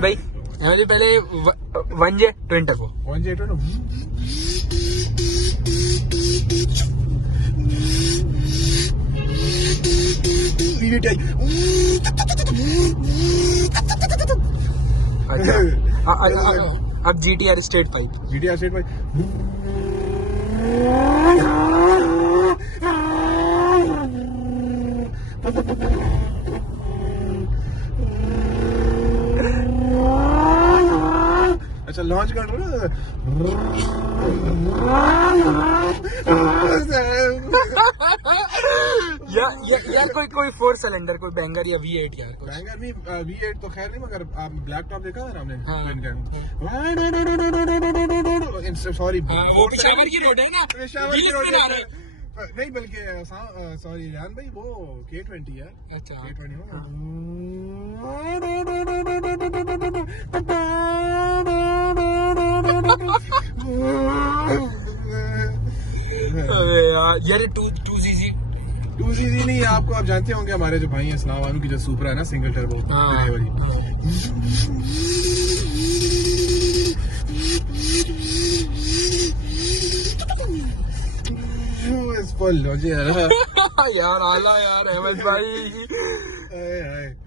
भाई मुझे पहले 1J twin turbo 1J twin अब GTR स्ट्रेट पाइप अच्छा लॉन्च कर रहा यार कोई 4 सिलेंडर कोई बैंगर या V8 यार बैंगर भी V8 तो खैर नहीं, मगर आप ब्लैक टॉप देखा है हमने सॉरी वो पेशावर की रोड है ना, पेशावर की रोड नहीं बल्कि सॉरी रियान भाई वो K20 यार। अच्छा K20 हो यार 2cc नहीं, आपको आप जानते होंगे हमारे जो भाई हैं इस्लाम वालों की जो सुपरा है ना सिंगल टर्बो वाली यार यार आला यार अहमद भाई